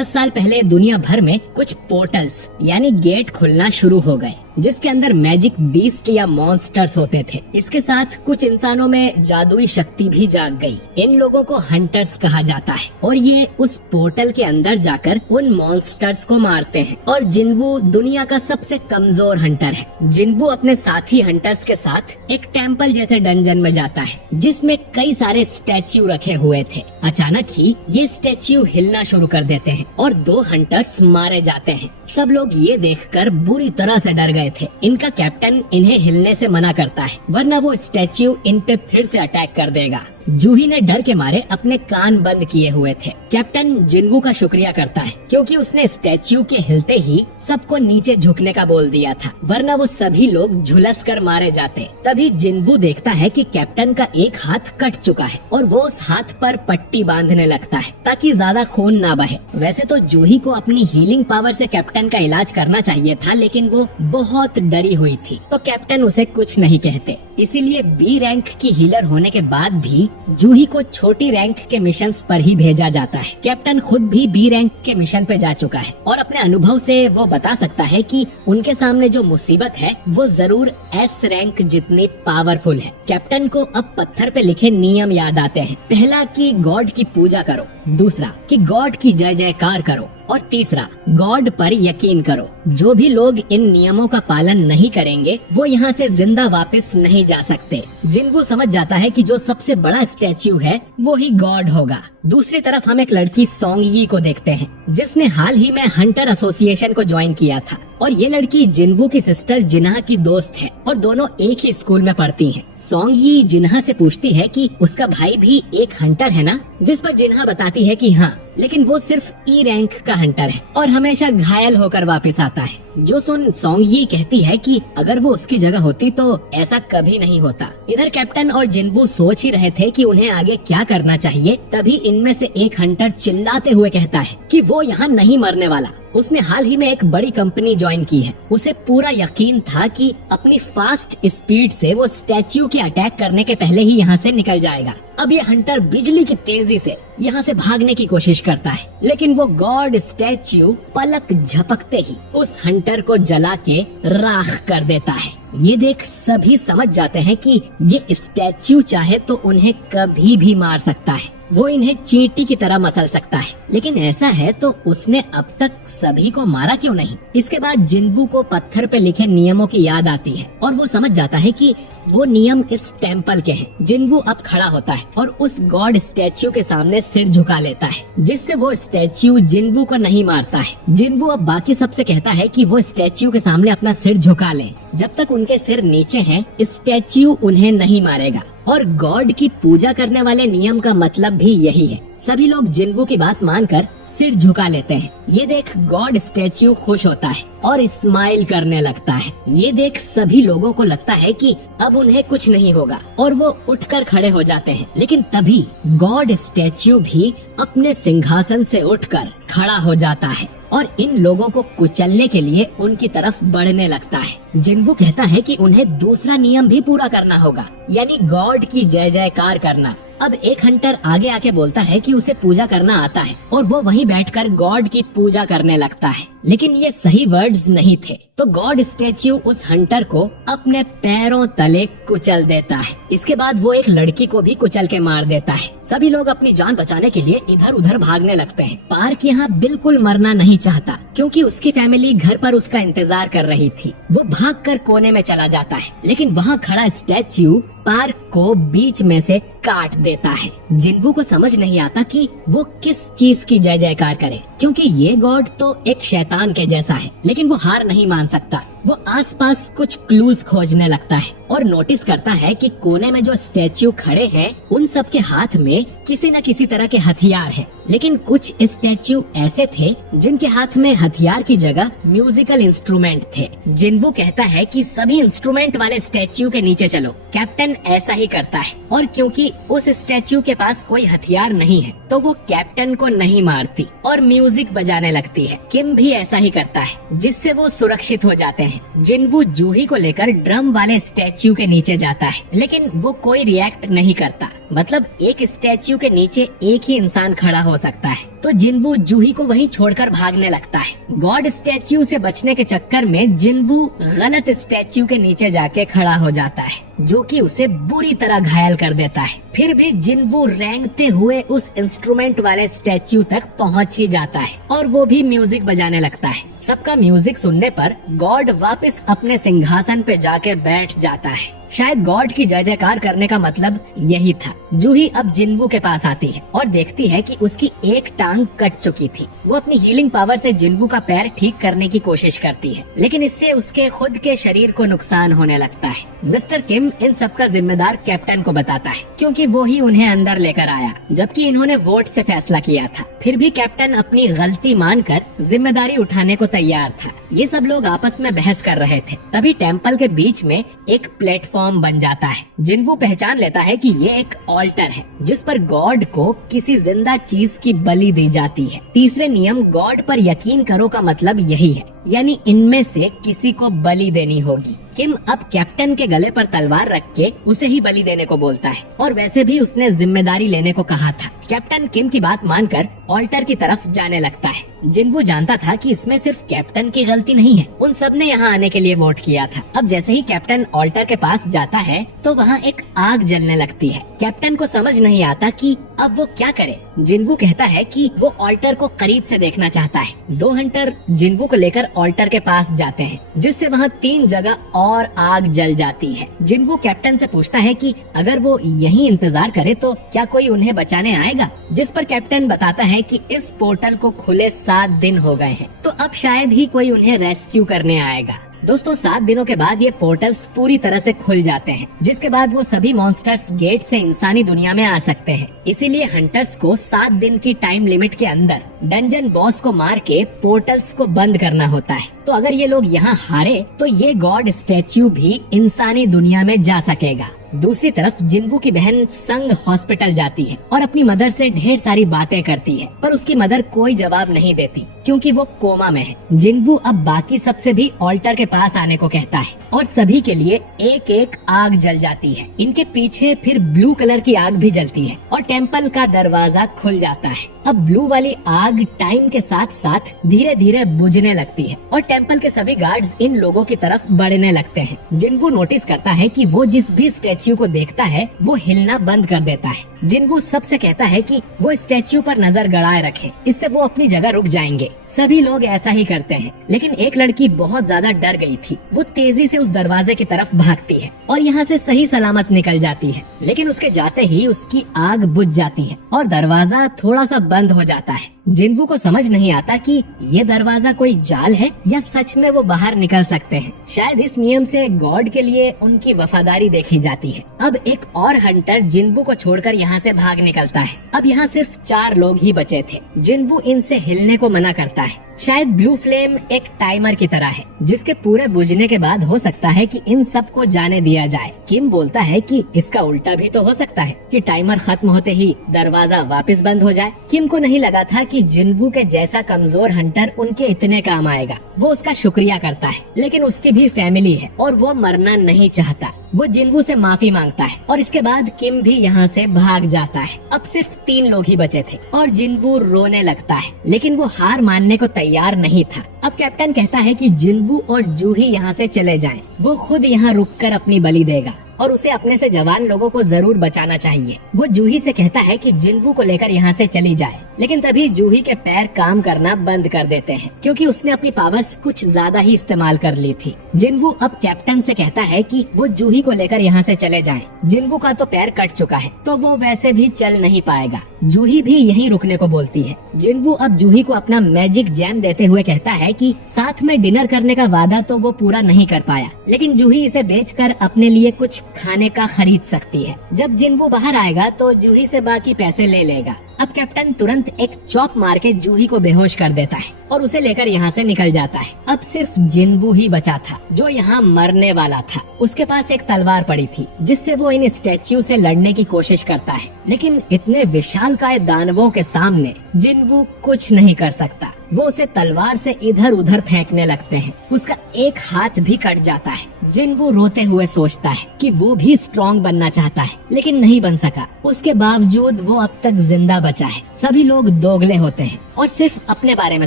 10 साल पहले दुनिया भर में कुछ पोर्टल्स यानी गेट खुलना शुरू हो गए, जिसके अंदर मैजिक बीस्ट या मॉन्स्टर्स होते थे। इसके साथ कुछ इंसानों में जादुई शक्ति भी जाग गई। इन लोगों को हंटर्स कहा जाता है और ये उस पोर्टल के अंदर जाकर उन मॉन्स्टर्स को मारते हैं। और जिन्वू दुनिया का सबसे कमजोर हंटर है। जिन्वू अपने साथी हंटर्स के साथ एक टेम्पल जैसे डंजन में जाता है, जिसमें कई सारे स्टैच्यू रखे हुए थे। अचानक ही ये स्टैच्यू हिलना शुरू कर देते हैं और 2 हंटर्स मारे जाते हैं। सब लोग ये देखकर बुरी तरह से डर गए थे। इनका कैप्टन इन्हें हिलने से मना करता है, वरना वो स्टैच्यू इन पे फिर से अटैक कर देगा। जूही ने डर के मारे अपने कान बंद किए हुए थे। कैप्टन जिन्वू का शुक्रिया करता है, क्योंकि उसने स्टैच्यू के हिलते ही सबको नीचे झुकने का बोल दिया था, वरना वो सभी लोग झुलस कर मारे जाते। तभी जिन्वू देखता है कि कैप्टन का एक हाथ कट चुका है और वो उस हाथ पर पट्टी बांधने लगता है ताकि ज्यादा खून ना बहे। वैसे तो जूही को अपनी हीलिंग पावर से कैप्टन का इलाज करना चाहिए था, लेकिन वो बहुत डरी हुई थी, तो कैप्टन उसे कुछ नहीं कहते। इसीलिए बी रैंक की हीलर होने के बाद भी जूही को छोटी रैंक के मिशंस पर ही भेजा जाता है। कैप्टन खुद भी बी रैंक के मिशन पे जा चुका है और अपने अनुभव से वो बता सकता है कि उनके सामने जो मुसीबत है वो जरूर एस रैंक जितनी पावरफुल है। कैप्टन को अब पत्थर पे लिखे नियम याद आते हैं। पहला कि गॉड की पूजा करो, दूसरा कि गॉड की जय जयकार करो और तीसरा गॉड पर यकीन करो। जो भी लोग इन नियमों का पालन नहीं करेंगे वो यहाँ से जिंदा वापस नहीं जा सकते। जिन्वू समझ जाता है कि जो सबसे बड़ा स्टैच्यू है वो ही गॉड होगा। दूसरी तरफ हम एक लड़की सोंग यी को देखते हैं, जिसने हाल ही में हंटर एसोसिएशन को ज्वाइन किया था। और ये लड़की जिन्वू की सिस्टर जिन्हा की दोस्त है और दोनों एक ही स्कूल में पढ़ती हैं। सोंग यी जिन्हा से पूछती है कि उसका भाई भी एक हंटर है ना, जिस पर जिन्हा बताती है कि हाँ, लेकिन वो सिर्फ ई रैंक का हंटर है और हमेशा घायल होकर वापस आता है। जो सुन सोंग यी कहती है कि अगर वो उसकी जगह होती तो ऐसा कभी नहीं होता। इधर कैप्टन और जिन्वू सोच ही रहे थे कि उन्हें आगे क्या करना चाहिए, तभी इनमें से एक हंटर चिल्लाते हुए कहता है कि वो यहाँ नहीं मरने वाला। उसने हाल ही में एक बड़ी कंपनी ज्वाइन की है। उसे पूरा यकीन था कि अपनी फास्ट स्पीड से वो स्टैच्यू के अटैक करने के पहले ही यहाँ से निकल जाएगा। अब ये हंटर बिजली की तेजी से यहाँ से भागने की कोशिश करता है, लेकिन वो गॉड स्टैच्यू पलक झपकते ही उस हंटर को जला के राख कर देता है। ये देख सभी समझ जाते हैं कि ये स्टैच्यू चाहे तो उन्हें कभी भी मार सकता है। वो इन्हें चींटी की तरह मसल सकता है, लेकिन ऐसा है तो उसने अब तक सभी को मारा क्यों नहीं। इसके बाद जिन्वू को पत्थर पे लिखे नियमों की याद आती है और वो समझ जाता है कि वो नियम इस टेम्पल के हैं। जिन्वू अब खड़ा होता है और उस गॉड स्टैच्यू के सामने सिर झुका लेता है, जिससे वो स्टैच्यू जिन्वू को नहीं मारता है। जिन्वू अब बाकी सबसे कहता है कि वो स्टैच्यू के सामने अपना सिर झुका लें। जब तक उनके सिर नीचे हैं, स्टैच्यू उन्हें नहीं मारेगा। और गॉड की पूजा करने वाले नियम का मतलब भी यही है। सभी लोग जिन्वू की बात मानकर सिर झुका लेते हैं। ये देख गॉड स्टैच्यू खुश होता है और स्माइल करने लगता है। ये देख सभी लोगों को लगता है कि अब उन्हें कुछ नहीं होगा और वो उठकर खड़े हो जाते हैं। लेकिन तभी गॉड स्टैच्यू भी अपने सिंहासन से उठकर खड़ा हो जाता है और इन लोगों को कुचलने के लिए उनकी तरफ बढ़ने लगता है। जिन्वू कहता है कि उन्हें दूसरा नियम भी पूरा करना होगा, यानी गॉड की जय जयकार करना। अब एक हंटर आगे आके बोलता है कि उसे पूजा करना आता है और वो वहीं बैठकर गॉड की पूजा करने लगता है, लेकिन ये सही वर्ड्स नहीं थे। तो गॉड स्टैच्यू उस हंटर को अपने पैरों तले कुचल देता है। इसके बाद वो एक लड़की को भी कुचल के मार देता है। सभी लोग अपनी जान बचाने के लिए इधर उधर भागने लगते हैं। पार्क यहाँ बिल्कुल मरना नहीं चाहता, क्योंकि उसकी फैमिली घर पर उसका इंतजार कर रही थी। वो भागकर कोने में चला जाता है, लेकिन वहाँ खड़ा स्टैच्यू पार्क को बीच में से काट देता है। जिन्वू को समझ नहीं आता कि वो किस चीज की जय जयकार करे, क्योंकि ये गॉड तो एक शैतान के जैसा है, लेकिन वो हार नहीं मान सकता। वो आसपास कुछ क्लूज खोजने लगता है और नोटिस करता है कि कोने में जो स्टैच्यू खड़े हैं उन सब के हाथ में किसी न किसी तरह के हथियार हैं। लेकिन कुछ स्टैच्यू ऐसे थे जिनके हाथ में हथियार की जगह म्यूजिकल इंस्ट्रूमेंट थे। जिन्वू कहता है कि सभी इंस्ट्रूमेंट वाले स्टैच्यू के नीचे चलो। कैप्टन ऐसा ही करता है और क्योंकि उस स्टैच्यू के पास कोई हथियार नहीं है तो वो कैप्टन को नहीं मारती और म्यूजिक बजाने लगती है। किम भी ऐसा ही करता है, जिससे वो सुरक्षित हो जाते हैं। जिनवू जूही को लेकर ड्रम वाले स्टैच्यू के नीचे जाता है, लेकिन वो कोई रिएक्ट नहीं करता। मतलब एक स्टैच्यू के नीचे एक ही इंसान खड़ा हो सकता है, तो जिनवू जूही को वहीं छोड़कर भागने लगता है। गॉड स्टैच्यू से बचने के चक्कर में जिनवू गलत स्टैच्यू के नीचे जाके खड़ा हो जाता है, जो कि उसे बुरी तरह घायल कर देता है। फिर भी जिनवू रेंगते हुए उस इंस्ट्रूमेंट वाले स्टैच्यू तक पहुंच ही जाता है और वो भी म्यूजिक बजाने लगता है। सबका म्यूजिक सुनने पर गॉड वापस अपने सिंहासन पे जाके बैठ जाता है। शायद गॉड की जय जयकार करने का मतलब यही था। जूही अब जिनवू के पास आती है और देखती है कि उसकी एक टांग कट चुकी थी। वो अपनी हीलिंग पावर से जिनवू का पैर ठीक करने की कोशिश करती है, लेकिन इससे उसके खुद के शरीर को नुकसान होने लगता है। मिस्टर किम इन सब का जिम्मेदार कैप्टन को बताता है, क्योंकि वो ही उन्हें अंदर लेकर आया, जबकि इन्होंने वोट से फैसला किया था। फिर भी कैप्टन अपनी गलती मानकर जिम्मेदारी उठाने को तैयार था। ये सब लोग आपस में बहस कर रहे थे। तभी टेम्पल के बीच में एक प्लेटफॉर्म बन जाता है। जिनवू पहचान लेता है कि ये एक ऑल्टर है, जिस पर गॉड को किसी जिंदा चीज की बलि दी जाती है। तीसरे नियम गॉड पर यकीन करो का मतलब यही है, यानी इनमें से किसी को बलि देनी होगी। किम अब कैप्टन के गले पर तलवार रख के उसे ही बलि देने को बोलता है, और वैसे भी उसने जिम्मेदारी लेने को कहा था। कैप्टन किम की बात मानकर ऑल्टर की तरफ जाने लगता है। जिनवू जानता था कि इसमें सिर्फ कैप्टन की गलती नहीं है, उन सब ने यहाँ आने के लिए वोट किया था। अब जैसे ही कैप्टन ऑल्टर के पास जाता है तो वहाँ एक आग जलने लगती है। कैप्टन को समझ नहीं आता कि अब वो क्या करे। जिनवू कहता है कि वो ऑल्टर को करीब से देखना चाहता है। 2 हंटर जिनवू को लेकर ऑल्टर के पास जाते हैं, जिससे वहाँ 3 जगह और आग जल जाती है। जिनवू कैप्टन से पूछता है कि अगर वो यहीं इंतजार करे तो क्या कोई उन्हें बचाने आएगा, जिस पर कैप्टन बताता है कि इस पोर्टल को खुले 7 दिन हो गए हैं, तो अब शायद ही कोई उन्हें रेस्क्यू करने आएगा। दोस्तों 7 दिनों के बाद ये पोर्टल्स पूरी तरह से खुल जाते हैं, जिसके बाद वो सभी मॉन्स्टर्स गेट से इंसानी दुनिया में आ सकते हैं। इसीलिए हंटर्स को 7 दिन की टाइम लिमिट के अंदर डंजन बॉस को मार के पोर्टल्स को बंद करना होता है। तो अगर ये लोग यहाँ हारे तो ये गॉड स्टैच्यू भी इंसानी दुनिया में जा सकेगा। दूसरी तरफ जिनवू की बहन संग हॉस्पिटल जाती है और अपनी मदर से ढेर सारी बातें करती है, पर उसकी मदर कोई जवाब नहीं देती क्योंकि वो कोमा में है। जिनवू अब बाकी सबसे भी ऑल्टर के पास आने को कहता है और सभी के लिए एक एक आग जल जाती है। इनके पीछे फिर ब्लू कलर की आग भी जलती है और टेम्पल का दरवाजा खुल जाता है। अब ब्लू वाली आग टाइम के साथ साथ धीरे धीरे बुझने लगती है और टेम्पल के सभी गार्ड्स इन लोगों की तरफ बढ़ने लगते हैं। जिनवू नोटिस करता है कि वो जिस भी स्टैच्यू को देखता है वो हिलना बंद कर देता है। जिनवू सबसे कहता है कि वो स्टैच्यू पर नजर गड़ाए रखे, इससे वो अपनी जगह रुक जाएंगे। सभी लोग ऐसा ही करते हैं, लेकिन एक लड़की बहुत ज्यादा डर गई थी। वो तेजी से उस दरवाजे की तरफ भागती है और यहाँ से सही सलामत निकल जाती है, लेकिन उसके जाते ही उसकी आग बुझ जाती है और दरवाजा थोड़ा सा बंद हो जाता है। जिनवू को समझ नहीं आता कि ये दरवाजा कोई जाल है या सच में वो बाहर निकल सकते हैं। शायद इस नियम से गॉड के लिए उनकी वफादारी देखी जाती है। अब एक और हंटर जिनवू को छोड़कर यहाँ से भाग निकलता है। अब यहाँ सिर्फ 4 लोग ही बचे थे। जिनवू इनसे हिलने को मना करता है। शायद ब्लू फ्लेम एक टाइमर की तरह है, जिसके पूरे बुझने के बाद हो सकता है कि इन सबको जाने दिया जाए। किम बोलता है कि इसका उल्टा भी तो हो सकता है कि टाइमर खत्म होते ही दरवाजा वापस बंद हो जाए। किम को नहीं लगा था कि जिनवू के जैसा कमजोर हंटर उनके इतने काम आएगा। वो उसका शुक्रिया करता है, लेकिन उसकी भी फैमिली है और वो मरना नहीं चाहता। वो जिनवू से माफी मांगता है और इसके बाद किम भी यहाँ से भाग जाता है। अब सिर्फ 3 लोग ही बचे थे और जिनवू रोने लगता है, लेकिन वो हार मानने को तैयार नहीं था। अब कैप्टन कहता है कि जिनवू और जूही यहाँ से चले जाएं। वो खुद यहाँ रुककर अपनी बलि देगा और उसे अपने से जवान लोगों को जरूर बचाना चाहिए। वो जूही से कहता है कि जिनवू को लेकर यहाँ से चली जाए, लेकिन तभी जूही के पैर काम करना बंद कर देते हैं क्योंकि उसने अपनी पावर्स कुछ ज्यादा ही इस्तेमाल कर ली थी। जिनवू अब कैप्टन से कहता है कि वो जूही को लेकर यहाँ से चले जाएं। जिनवू का तो पैर कट चुका है तो वो वैसे भी चल नहीं पाएगा। जूही भी यहीं रुकने को बोलती है। जिनवू अब जूही को अपना मैजिक जैम देते हुए कहता है कि साथ में डिनर करने का वादा तो वो पूरा नहीं कर पाया, लेकिन जूही इसे बेचकर अपने लिए कुछ खाने का खरीद सकती है। जब जिनवू बाहर आएगा तो जूही से बाकी पैसे ले लेगा। अब कैप्टन तुरंत एक चॉप मार के जूही को बेहोश कर देता है और उसे लेकर यहाँ से निकल जाता है। अब सिर्फ जिनवू ही बचा था जो यहाँ मरने वाला था। उसके पास एक तलवार पड़ी थी जिससे वो इन स्टैच्यू से लड़ने की कोशिश करता है, लेकिन इतने विशालकाय दानवों के सामने जिनवू कुछ नहीं कर सकता। वो उसे तलवार से इधर उधर फेंकने लगते हैं। उसका एक हाथ भी कट जाता है। जिनवू रोते हुए सोचता है कि वो भी स्ट्रॉन्ग बनना चाहता है लेकिन नहीं बन सका। उसके बावजूद वो अब तक जिंदा बचा है। सभी लोग दोगले होते हैं और सिर्फ अपने बारे में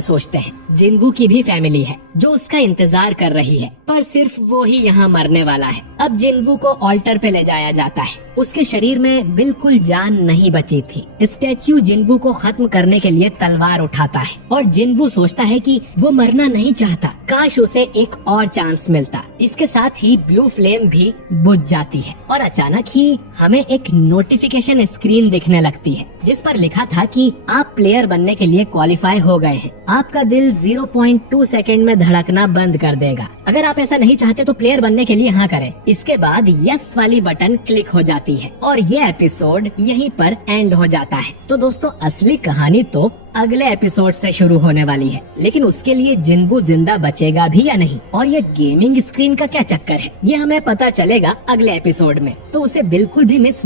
सोचते हैं। जिनवू की भी फैमिली है जो उसका इंतजार कर रही है, पर सिर्फ वो ही यहाँ मरने वाला है। अब जिनवू को ऑल्टर पे ले जाया जाता है। उसके शरीर में बिल्कुल जान नहीं बची थी। स्टैच्यू जिनवू को खत्म करने के लिए तलवार उठाता है और जिनवू सोचता है कि वो मरना नहीं चाहता, काश उसे एक और चांस मिलता। इसके साथ ही ब्लू फ्लेम भी बुझ जाती है और अचानक ही हमें एक नोटिफिकेशन स्क्रीन दिखने लगती है जिस पर लिखा था कि आप प्लेयर बनने के लिए क्वालिफाई हो गए हैं। आपका दिल 0.2 सेकंड में धड़कना बंद कर देगा। अगर आप ऐसा नहीं चाहते तो प्लेयर बनने के लिए हाँ करें। इसके बाद यस वाली बटन क्लिक हो जाती है और ये एपिसोड यहीं पर एंड हो जाता है। तो दोस्तों असली कहानी तो अगले एपिसोड से शुरू होने वाली है, लेकिन उसके लिए जिनवू जिंदा बचेगा भी या नहीं और ये गेमिंग स्क्रीन का क्या चक्कर है, ये हमें पता चलेगा अगले एपिसोड में। तो उसे बिल्कुल भी मिस